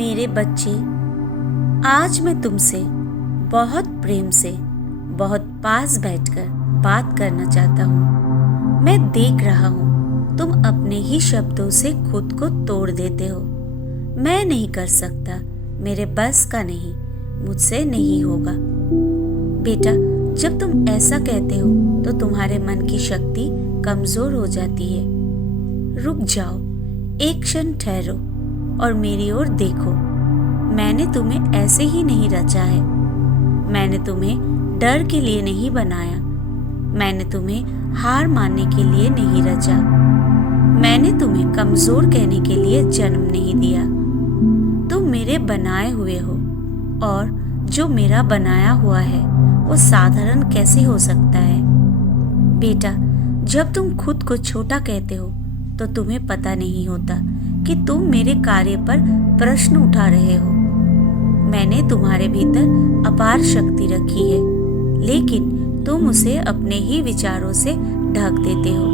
मेरे बच्चे, आज मैं तुमसे बहुत प्रेम से, बहुत पास बैठकर बात करना चाहता हूँ। मैं देख रहा हूँ तुम अपने ही शब्दों से खुद को तोड़ देते हो। मैं नहीं कर सकता, मेरे बस का नहीं, मुझसे नहीं होगा। बेटा, जब तुम ऐसा कहते हो तो तुम्हारे मन की शक्ति कमजोर हो जाती है। रुक जाओ, एक क्षण ठहरो और मेरी ओर देखो। मैंने तुम्हें ऐसे ही नहीं रचा है। मैंने तुम्हें डर के लिए नहीं बनाया। मैंने तुम्हें हार मानने के लिए नहीं रचा। मैंने तुम्हें कमजोर कहने के लिए जन्म नहीं दिया। तुम मेरे बनाए हुए हो, और जो मेरा बनाया हुआ है वो साधारण कैसे हो सकता है? बेटा, जब तुम खुद को छोटा कहते हो तो तुम्हें पता नहीं होता कि तुम मेरे कार्य पर प्रश्न उठा रहे हो। मैंने तुम्हारे भीतर अपार शक्ति रखी है, लेकिन तुम उसे अपने ही विचारों से ढक देते हो।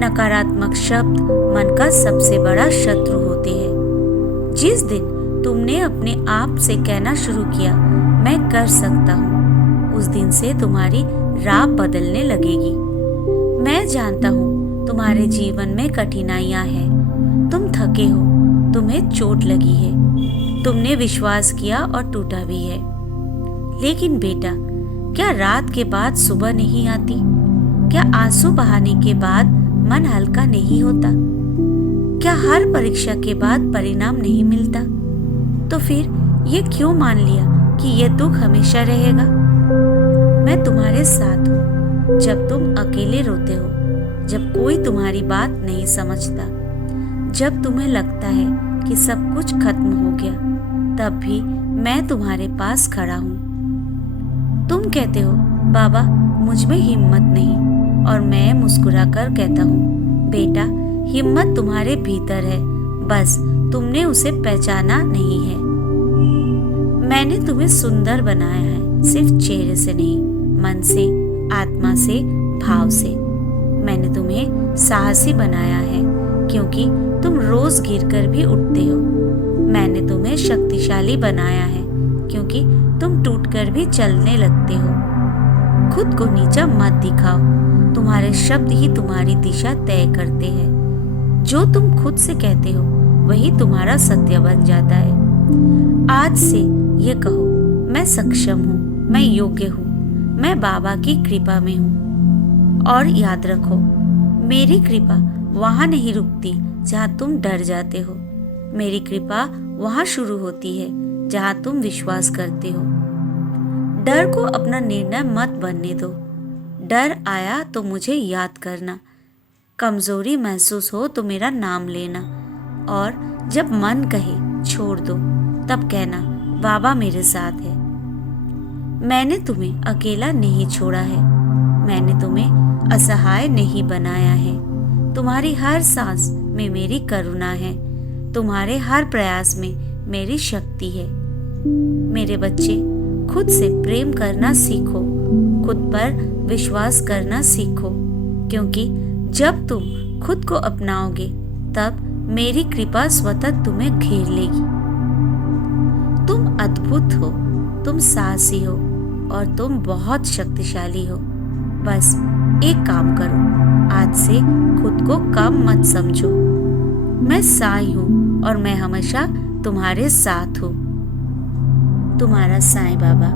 नकारात्मक शब्द मन का सबसे बड़ा शत्रु होते हैं। जिस दिन तुमने अपने आप से कहना शुरू किया, मैं कर सकता हूँ, उस दिन से तुम्हारी राह बदलने लगेगी। मैं जानता हूँ तुम्हारे जीवन में कठिनाइयां हैं। तुम थके हो, तुम्हें चोट लगी है, तुमने विश्वास किया और टूटा भी है। लेकिन बेटा, क्या रात के बाद सुबह नहीं आती? क्या आंसू बहाने के बाद मन हल्का नहीं होता? क्या हर परीक्षा के बाद परिणाम नहीं मिलता? तो फिर ये क्यों मान लिया कि यह दुख हमेशा रहेगा? मैं तुम्हारे साथ हूँ जब तुम अकेले रोते हो, जब कोई तुम्हारी बात नहीं समझता, जब तुम्हें लगता है कि सब कुछ खत्म हो गया, तब भी मैं तुम्हारे पास खड़ा हूँ। तुम कहते हो, बाबा मुझ में हिम्मत नहीं, और मैं मुस्कुराकर कहता हूँ, बेटा हिम्मत तुम्हारे भीतर है, बस तुमने उसे पहचाना नहीं है। मैंने तुम्हें सुंदर बनाया है, सिर्फ चेहरे से नहीं, मन से, आत्मा से, भाव से। मैंने तुम्हें साहसी बनाया है, क्योंकि तुम रोज गिरकर भी उठते हो। मैंने तुम्हें शक्तिशाली बनाया है, क्योंकि तुम टूटकर भी चलने लगते हो। खुद को नीचा मत दिखाओ। तुम्हारे शब्द ही तुम्हारी दिशा तय करते हैं। जो तुम खुद से कहते हो वही तुम्हारा सत्य बन जाता है। आज से ये कहो, मैं सक्षम हूँ, मैं योग्य हूँ, मैं बाबा की कृपा में हूँ। और याद रखो, मेरी कृपा वहां नहीं रुकती जहां तुम डर जाते हो। मेरी कृपा वहां शुरू होती है जहां तुम विश्वास करते हो। डर को अपना निर्णय मत बनने दो। डर आया तो मुझे याद करना, कमजोरी महसूस हो तो मेरा नाम लेना, और जब मन कहे छोड़ दो, तब कहना, बाबा मेरे साथ है। मैंने तुम्हें अकेला नहीं छोड़ा है। मैंने तुम्हें असहाय नहीं बनाया है। तुम्हारी हर सांस में मेरी करुणा है। तुम्हारे हर प्रयास में मेरी शक्ति है। मेरे बच्चे, खुद से प्रेम करना सीखो, खुद पर विश्वास करना सीखो, क्योंकि जब तुम खुद को अपनाओगे तब मेरी कृपा स्वतः तुम्हें घेर लेगी। तुम अद्भुत हो, तुम साहसी हो, और तुम बहुत शक्तिशाली हो। बस एक काम करो, आज से खुद को कम मत समझो। मैं साईं हूँ और मैं हमेशा तुम्हारे साथ हूँ। तुम्हारा साईं बाबा।